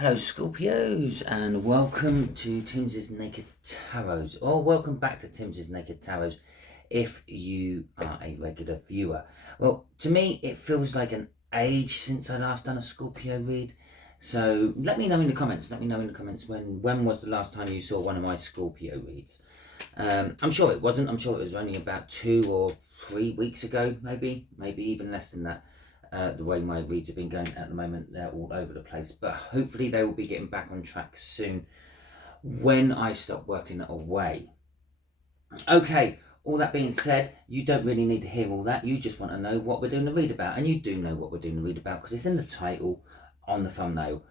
Hello Scorpios, and welcome to Timsy Naked Tarot, or welcome back to Timsy Naked Tarot if you are a regular viewer. Well, to me it feels like an age since I last done a Scorpio read, so let me know in the comments, when was the last time you saw one of my Scorpio reads. I'm sure it wasn't, I'm sure it was only about 2 or 3 weeks ago, maybe even less than that. The way my reads have been going at the moment, they're all over the place, but hopefully they will be getting back on track soon when I stop working away. Okay, all that being said, you don't really need to hear all that. You just want to know what we're doing the read about, and you do know what we're doing the read about because it's in the title on the thumbnail.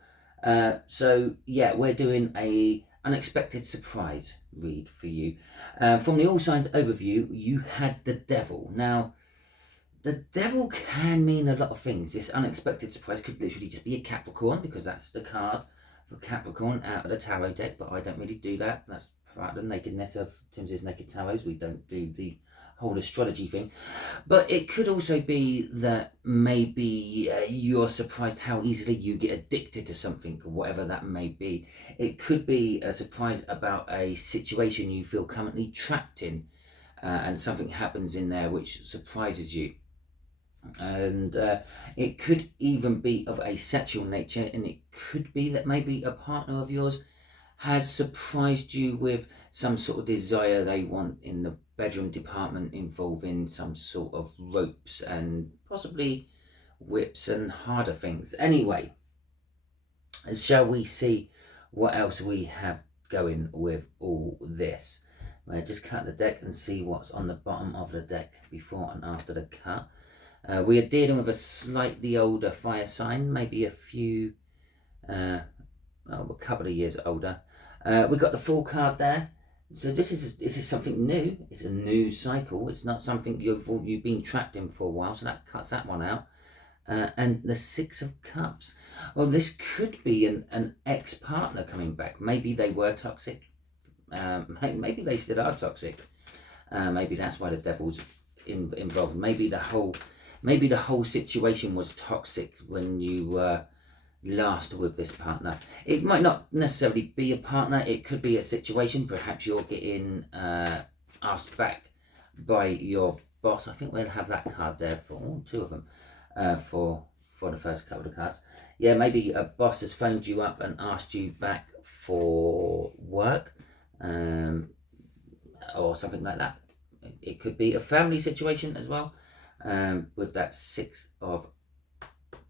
So yeah, we're doing a unexpected surprise read for you. From the All Signs overview, you had the Devil. Now, the Devil can mean a lot of things. This unexpected surprise could literally just be a Capricorn, because that's the card for Capricorn out of the tarot deck, but I don't really do that. That's part of the nakedness of Timsy's Naked Tarots. We don't do the whole astrology thing. But it could also be that maybe you're surprised how easily you get addicted to something, or whatever that may be. It could be a surprise about a situation you feel currently trapped in, and something happens in there which surprises you. And it could even be of a sexual nature, and it could be that maybe a partner of yours has surprised you with some sort of desire they want in the bedroom department, involving some sort of ropes and possibly whips and harder things. Anyway, shall we see what else we have going with all this? We'll just cut the deck and see what's on the bottom of the deck before and after the cut. We are dealing with a slightly older fire sign, maybe a couple of years older. We got the Fool card there. So this is something new. It's a new cycle. It's not something you've been trapped in for a while, so that cuts that one out. And the Six of Cups. Well, this could be an ex-partner coming back. Maybe they were toxic. Maybe they still are toxic. Maybe that's why the Devil's involved. Maybe the whole situation was toxic when you were last with this partner. It might not necessarily be a partner. It could be a situation. Perhaps you're getting asked back by your boss. I think we'll have that card there for 2 of them, for the first couple of cards. Yeah, maybe a boss has phoned you up and asked you back for work, or something like that. It could be a family situation as well, with that Six of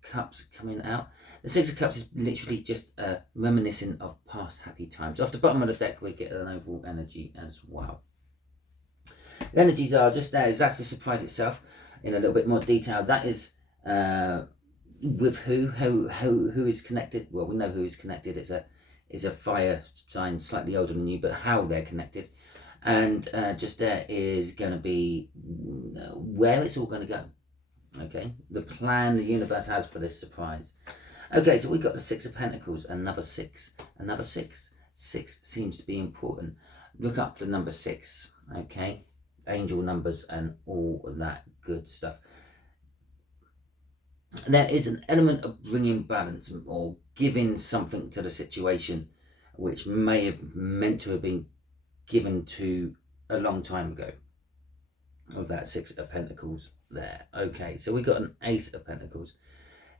Cups coming out. The Six of Cups is literally just reminiscent of past happy times. Off the bottom of the deck, we get an overall energy as well. The energies are just there. That's the surprise itself in a little bit more detail. That is with who is connected. Well, we know who is connected. It's a fire sign, slightly older than you, but how they're connected. And just there is going to be where it's all going to go. Okay, the plan the universe has for this surprise. Okay, so we got the Six of Pentacles, another 6, another 6. 6 seems to be important. Look up the number 6. Okay, angel numbers and all that good stuff. There is an element of bringing balance or giving something to the situation, which may have meant to have been given to a long time ago, of that Six of Pentacles there. Okay, so we got an Ace of Pentacles.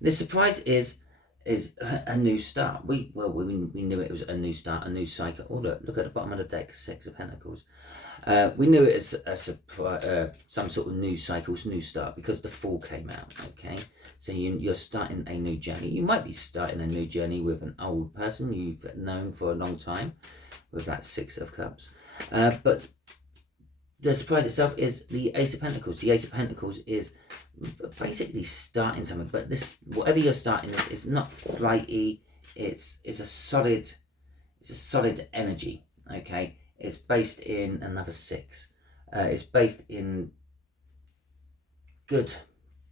The surprise is a new start. We knew it was a new start, a new cycle. Oh, look at the bottom of the deck, Six of Pentacles. We knew it as a surprise, some sort of new cycle, new start, because the Fool came out. Okay, so you're starting a new journey. You might be starting a new journey with an old person you've known for a long time, with that Six of Cups. But the surprise itself is the Ace of Pentacles. The Ace of Pentacles is basically starting something, but this, whatever you're starting, is not flighty. It's a solid energy. Okay, it's based in another 6. It's based in good,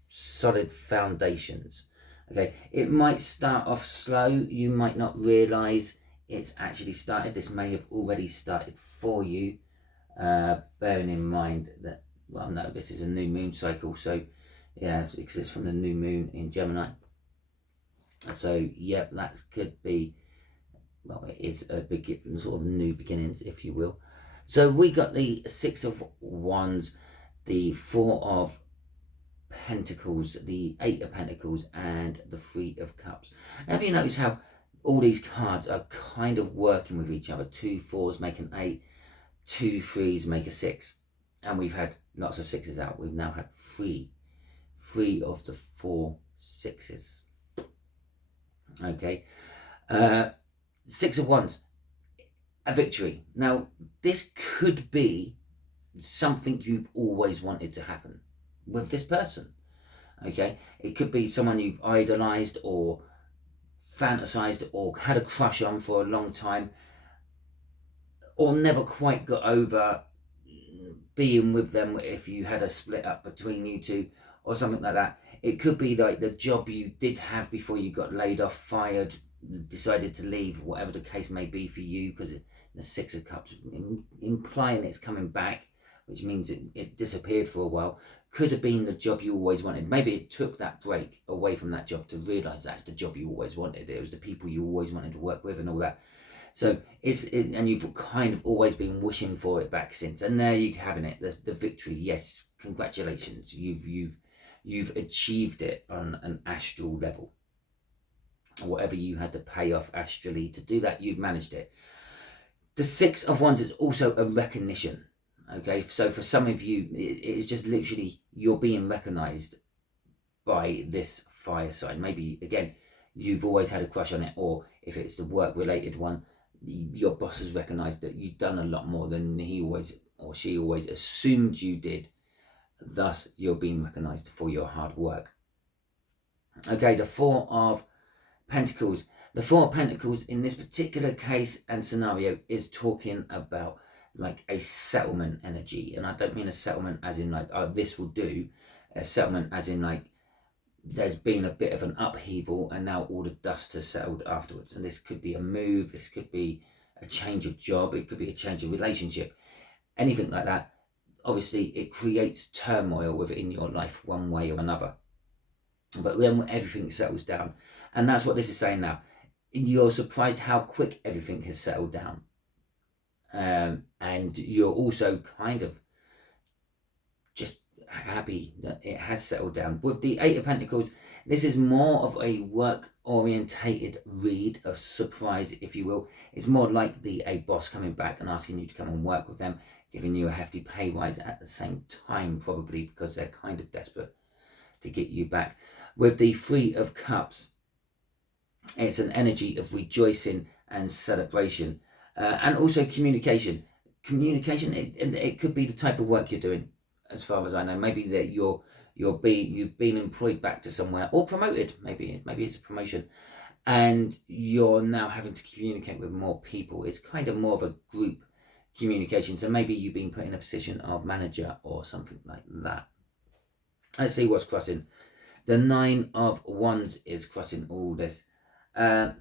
solid foundations. Okay, it might start off slow. You might not realize it's actually started. This may have already started for you. Bearing in mind that, well, no, this is a new moon cycle, so yeah, it's from the new moon in Gemini. So, yeah, that could be, well, it is a sort of new beginnings, if you will. So we got the Six of Wands, the Four of Pentacles, the Eight of Pentacles, and the Three of Cups. Have you noticed how all these cards are kind of working with each other? 2 4s make an 8, 2 3s make a 6. And we've had lots of 6s out. We've now had three of the 4 6s. Okay. 6 of Wands, a victory. Now, this could be something you've always wanted to happen with this person. Okay, it could be someone you've idolized or fantasized or had a crush on for a long time, or never quite got over being with them if you had a split up between you two or something like that. It could be like the job you did have before you got laid off, fired, decided to leave, whatever the case may be for you, because the Six of Cups implying it's coming back, which means it disappeared for a while. Could have been the job you always wanted. Maybe it took that break away from that job to realise that's the job you always wanted. It was the people you always wanted to work with and all that. So and you've kind of always been wishing for it back since. And there you having it, the victory. Yes, congratulations. You've achieved it on an astral level. Whatever you had to pay off astrally to do that, you've managed it. The Six of Wands is also a recognition. Okay, so for some of you, it is just literally you're being recognized by this fire sign. Maybe, again, you've always had a crush on it, or if it's the work-related one, your boss has recognized that you've done a lot more than he always or she always assumed you did. Thus, you're being recognized for your hard work. Okay, the Four of Pentacles. The Four of Pentacles in this particular case and scenario is talking about like a settlement energy. And I don't mean a settlement as in like, oh, this will do. A settlement as in like, there's been a bit of an upheaval and now all the dust has settled afterwards. And this could be a move. This could be a change of job. It could be a change of relationship. Anything like that. Obviously, it creates turmoil within your life one way or another. But then everything settles down. And that's what this is saying now. You're surprised how quick everything has settled down. And you're also kind of just happy that it has settled down. With the Eight of Pentacles, this is more of a work-orientated read, of surprise, if you will. It's more likely a boss coming back and asking you to come and work with them, giving you a hefty pay rise at the same time, probably because they're kind of desperate to get you back. With the Three of Cups, it's an energy of rejoicing and celebration, and also communication. Communication, it could be the type of work you're doing, as far as I know. Maybe that you've been employed back to somewhere, or promoted. Maybe it's a promotion, and you're now having to communicate with more people. It's kind of more of a group communication. So maybe you've been put in a position of manager or something like that. Let's see what's crossing. The Nine of Wands is crossing all this. I'm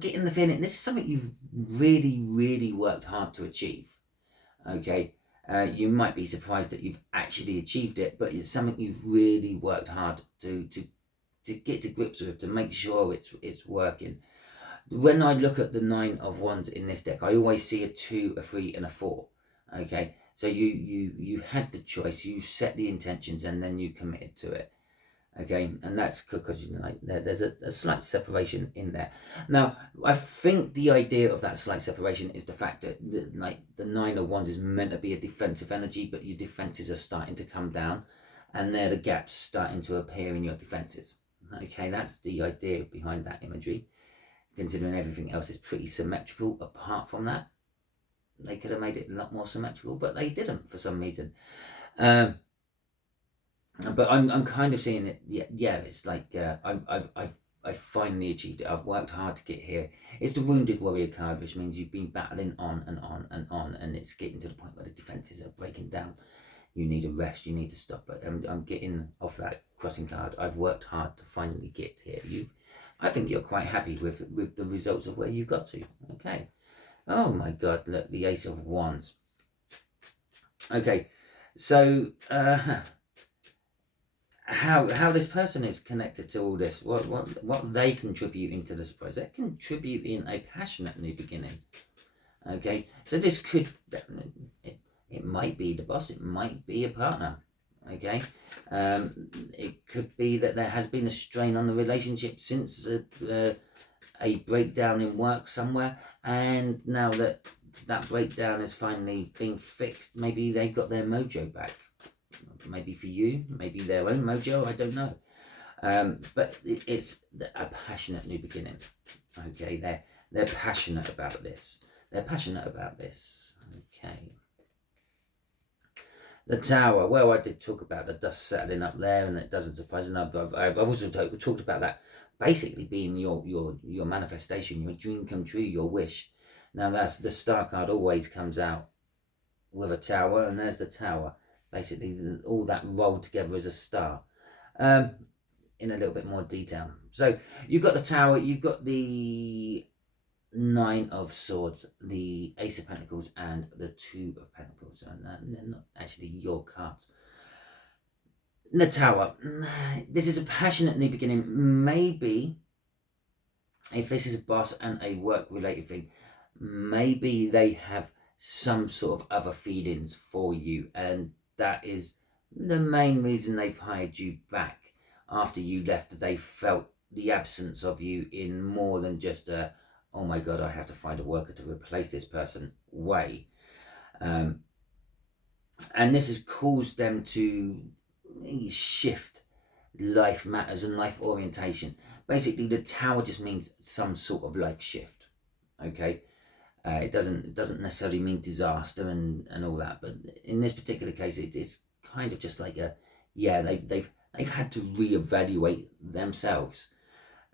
getting the feeling this is something you've really, really worked hard to achieve. Okay, you might be surprised that you've actually achieved it, but it's something you've really worked hard to get to grips with, to make sure it's working. When I look at the Nine of Wands in this deck, I always see a 2, a 3, and a 4. Okay, so you had the choice, you set the intentions, and then you committed to it. Okay, and that's because there's a slight separation in there. Now, I think the idea of that slight separation is the fact that the Nine of Wands is meant to be a defensive energy, but your defenses are starting to come down, and they're the gaps starting to appear in your defenses. Okay, that's the idea behind that imagery, considering everything else is pretty symmetrical apart from that. They could have made it a lot more symmetrical, but they didn't for some reason. But I'm kind of seeing it. Yeah. It's like I've finally achieved it. I've worked hard to get here. It's the Wounded Warrior card, which means you've been battling on and on and on, and it's getting to the point where the defenses are breaking down. You need a rest. You need to stop. But I'm getting off that crossing card. I've worked hard to finally get here. I think you're quite happy with the results of where you've got to. Okay. Oh my God! Look, the Ace of Wands. Okay, so. how this person is connected to all this, what they contribute into the surprise. They contribute in a passionate new beginning. Okay, so this could, it might be the boss, it might be a partner. Okay, it could be that there has been a strain on the relationship since a breakdown in work somewhere, and now that breakdown is finally being fixed, maybe they've got their mojo back. Maybe for you, maybe their own mojo, I don't know. But it's a passionate new beginning. Okay, they're passionate about this. They're passionate about this. Okay. The Tower. Well, I did talk about the dust settling up there, and it doesn't surprise me. I've also talked about that basically being your manifestation, your dream come true, your wish. Now that's the Star card always comes out with a tower, and there's the Tower. Basically, all that rolled together as a star. In a little bit more detail. So you've got the Tower, you've got the Nine of Swords, the Ace of Pentacles, and the Two of Pentacles. And they're not actually your cards. The Tower. This is a passionate new beginning. Maybe, if this is a boss and a work-related thing, maybe they have some sort of other feelings for you, and that is the main reason they've hired you back after you left. They felt the absence of you in more than just a, oh my god, I have to find a worker to replace this person way. And this has caused them to shift life matters and life orientation. Basically, the Tower just means some sort of life shift. Okay, it doesn't necessarily mean disaster and all that, but in this particular case, it's kind of just like a, yeah, they've had to reevaluate themselves.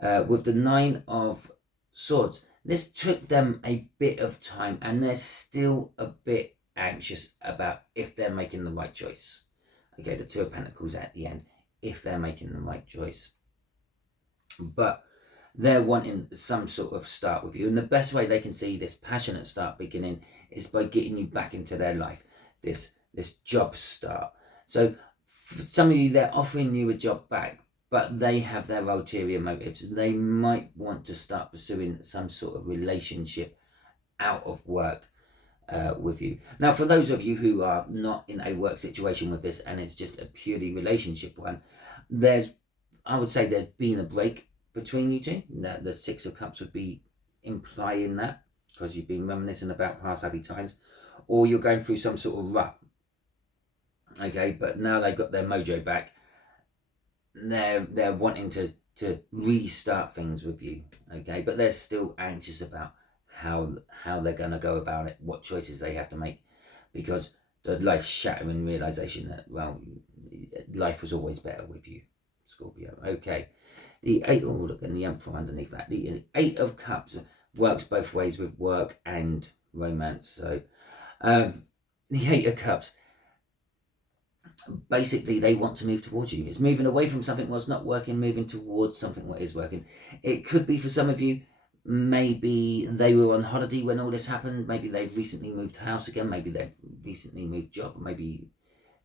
With the Nine of Swords, this took them a bit of time, and they're still a bit anxious about if they're making the right choice. Okay, the Two of Pentacles at the end, if they're making the right choice. But they're wanting some sort of start with you, and the best way they can see this passionate start beginning is by getting you back into their life, this job start. So for some of you, they're offering you a job back, but they have their ulterior motives. They might want to start pursuing some sort of relationship out of work with you. Now, for those of you who are not in a work situation with this, and it's just a purely relationship one, I would say there's been a break between you two. The Six of Cups would be implying that, because you've been reminiscing about past happy times, or you're going through some sort of rut. Okay, but now they've got their mojo back. They're wanting to restart things with you. Okay, but they're still anxious about how they're going to go about it, what choices they have to make, because the life-shattering realization that, well, life was always better with you, Scorpio. Okay, the Eight, oh look, and the Emperor underneath that. The Eight of Cups works both ways with work and romance. So the Eight of Cups, basically they want to move towards you. It's moving away from something what's not working, moving towards something what is working. It could be for some of you, maybe they were on holiday when all this happened. Maybe they've recently moved house again. Maybe they've recently moved job. Maybe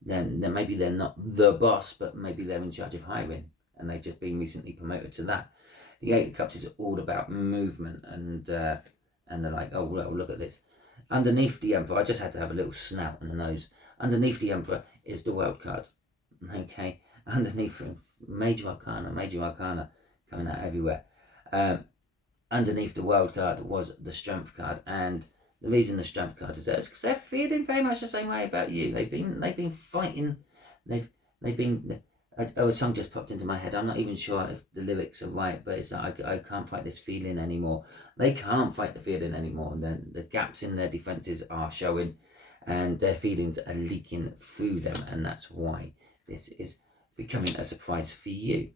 maybe they're not the boss, but maybe they're in charge of hiring, and they've just been recently promoted to that. The Eight of Cups is all about movement, and they're like, oh well, look at this. Underneath the Emperor, I just had to have a little snout on the nose. Underneath the Emperor is the World card. Okay, underneath Major Arcana coming out everywhere. Underneath the World card was the Strength card, and the reason the Strength card is there is because they're feeling very much the same way about you. They've been fighting. They've been. A song just popped into my head. I'm not even sure if the lyrics are right, but it's like, I can't fight this feeling anymore. They can't fight the feeling anymore. The gaps in their defenses are showing, and their feelings are leaking through them, and that's why this is becoming a surprise for you.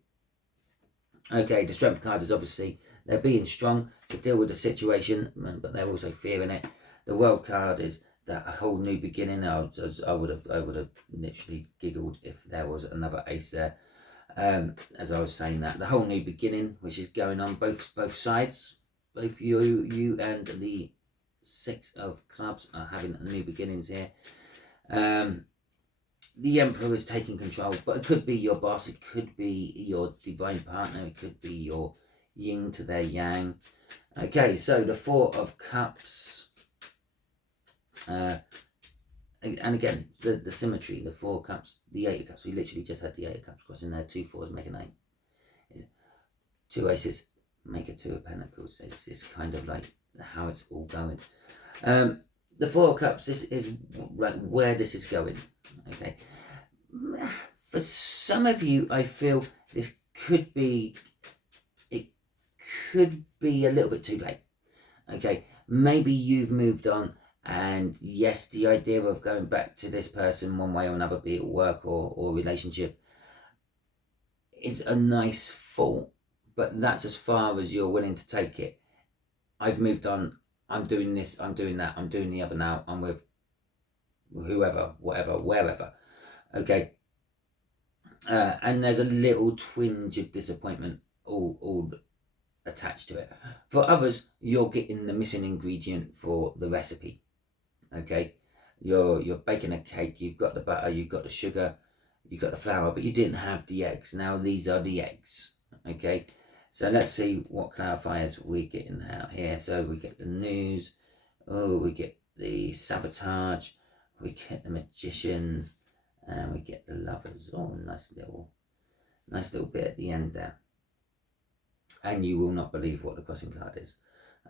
Okay, the Strength card is obviously they're being strong to deal with the situation, but they're also fearing it. The World card is that whole new beginning. I would have literally giggled if there was another ace there. As I was saying that, the whole new beginning, which is going on both sides, both you and the Six of Clubs are having new beginnings here. the Emperor is taking control, but it could be your boss, it could be your divine partner, it could be your yin to their yang. Okay, so the Four of Cups, and again, the symmetry, the 4 cups, the 8 of cups, we literally just had the 8 of cups crossing there, 2 fours make an 8. 2 aces make a 2 of pentacles. It's kind of like how it's all going. The 4 of cups, this is like where this is going, okay? For some of you, I feel this could be, it could be a little bit too late, okay? Maybe you've moved on, and yes, the idea of going back to this person one way or another, be it work or relationship, is a nice thought, but that's as far as you're willing to take it. I've moved on, I'm doing this, I'm doing that, I'm doing the other now, I'm with whoever, whatever, wherever, okay? And there's a little twinge of disappointment all attached to it. For others, you're getting the missing ingredient for the recipe, okay? You're baking a cake, you've got the butter, you've got the sugar, you've got the flour, but you didn't have the eggs. Now these are the eggs, okay? So let's see what clarifiers we get in out here. So we get the news, oh, we get the sabotage, we get the magician, and we get the lovers. Oh, nice little bit at the end there. And you will not believe what the crossing card is.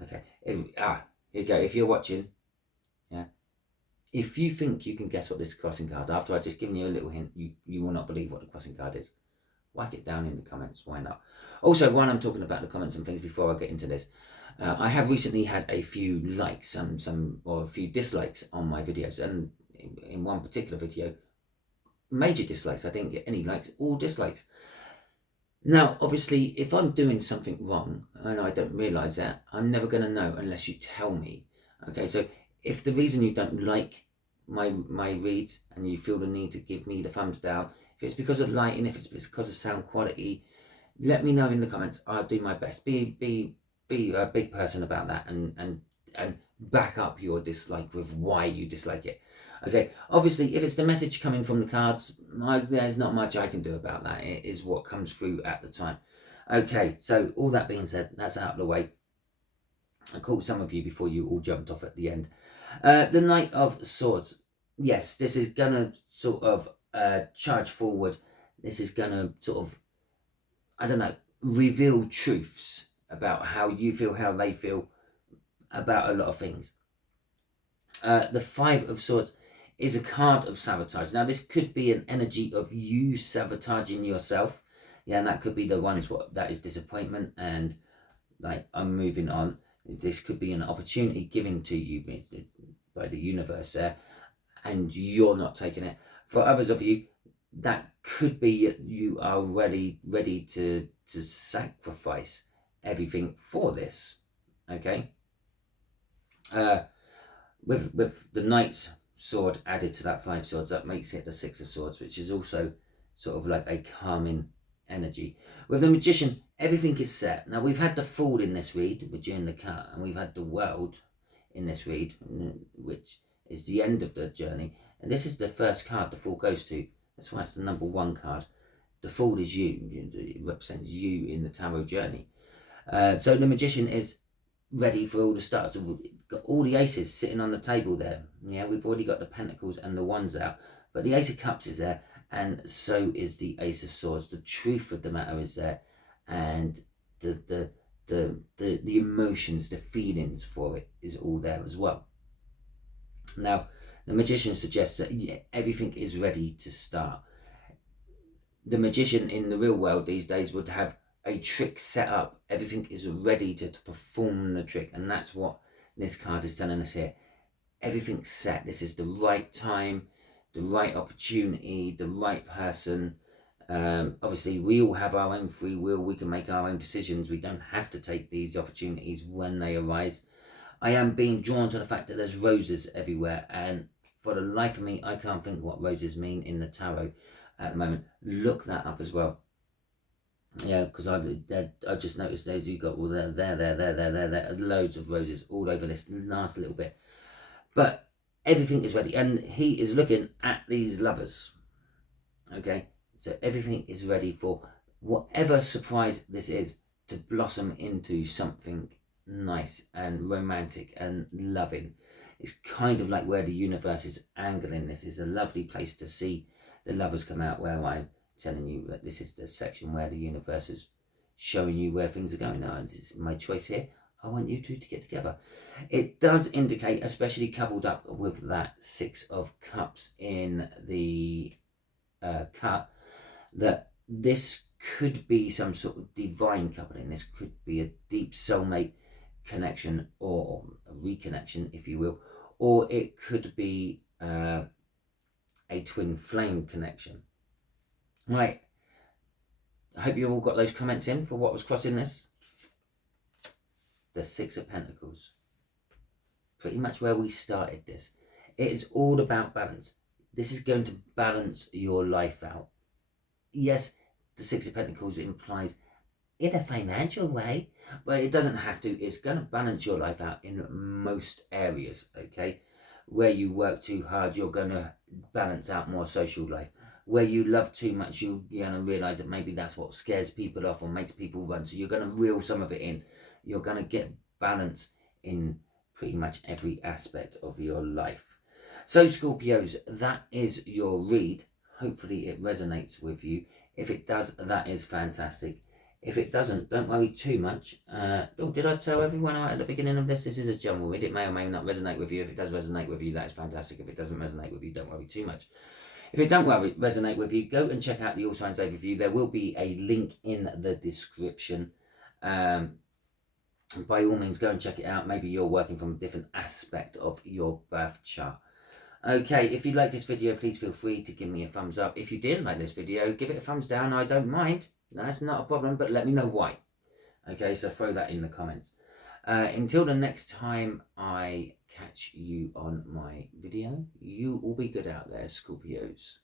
Okay, here you go. If you're watching, yeah, if you think you can guess what this crossing card, after I've just given you a little hint, you will not believe what the crossing card is. Whack it down in the comments, why not? Also, while I'm talking about the comments and things before I get into this, I have recently had a few likes, or a few dislikes on my videos, and in one particular video, major dislikes. I didn't get any likes, all dislikes. Now, obviously, if I'm doing something wrong and I don't realise that, I'm never going to know unless you tell me. Okay, so if the reason you don't like my reads and you feel the need to give me the thumbs down, if it's because of lighting, if it's because of sound quality, let me know in the comments. I'll do my best. Be a big person about that and back up your dislike with why you dislike it. Okay, obviously, if it's the message coming from the cards, there's not much I can do about that. It is what comes through at the time. Okay, so all that being said, that's out of the way. I caught some of you before you all jumped off at the end. The Knight of Swords. Yes, this is going to sort of charge forward. This is going to sort of, I don't know, reveal truths about how you feel, how they feel about a lot of things. The Five of Swords is a card of sabotage. Now, this could be an energy of you sabotaging yourself. Yeah, and that could be the ones that is disappointment and like, I'm moving on. This could be an opportunity given to you by the universe there, and you're not taking it. For others of you, that could be you are ready to sacrifice everything for this. Okay. With the Knight's Sword added to that 5 swords, that makes it the 6 of Swords, which is also sort of like a calming energy. With the Magician, everything is set. Now, we've had the Fool in this read, during the cut, and we've had the World in this read, which is the end of the journey. And this is the first card the Fool goes to. That's why it's the number 1 card. The Fool is you. It represents you in the tarot journey. So the Magician is ready for all the starts. We've got all the aces sitting on the table there. Yeah, we've already got the Pentacles and the Wands out, but the Ace of Cups is there, and so is the Ace of Swords. The truth of the matter is there, and the emotions, the feelings for it is all there as well. Now, the Magician suggests that everything is ready to start. The Magician in the real world these days would have a trick set up. Everything is ready to perform the trick, and that's what this card is telling us here. Everything's set. This is the right time, the right opportunity, the right person. Obviously, we all have our own free will. We can make our own decisions. We don't have to take these opportunities when they arise. I am being drawn to the fact that there's roses everywhere, and for the life of me, I can't think what roses mean in the tarot at the moment. Look that up as well. Yeah, because I've just noticed those you got all there, loads of roses all over this last little bit. But everything is ready, and he is looking at these lovers. Okay, so everything is ready for whatever surprise this is to blossom into something nice and romantic and loving. It's kind of like where the universe is angling this. Is a lovely place to see the lovers come out, where I'm telling you that this is the section where the universe is showing you where things are going. Now, this is my choice here. I want you two to get together. It does indicate, especially coupled up with that Six of Cups in the cut, that this could be some sort of divine coupling. This could be a deep soulmate connection, or a reconnection, if you will, or it could be a twin flame connection. Right, I hope you all got those comments in for what was crossing this. The Six of Pentacles, pretty much where we started this. It is all about balance. This is going to balance your life out. Yes, the Six of Pentacles implies in a financial way, but it doesn't have to. It's going to balance your life out in most areas, okay? Where you work too hard, you're going to balance out more social life. Where you love too much, you're going to realise that maybe that's what scares people off or makes people run. So you're going to reel some of it in. You're going to get balance in pretty much every aspect of your life. So Scorpios, that is your read. Hopefully it resonates with you. If it does, that is fantastic. If it doesn't, don't worry too much. Did I tell everyone out at the beginning of this? This is a general read. It may or may not resonate with you. If it does resonate with you, that is fantastic. If it doesn't resonate with you, don't worry too much. If it don't resonate with you, go and check out the All Signs Overview. There will be a link in the description. By all means, go and check it out. Maybe you're working from a different aspect of your birth chart. Okay, if you like this video, please feel free to give me a thumbs up. If you didn't like this video, give it a thumbs down. I don't mind. That's not a problem, but let me know why. Okay, so throw that in the comments. Until the next time I catch you on my video, you all be good out there, Scorpios.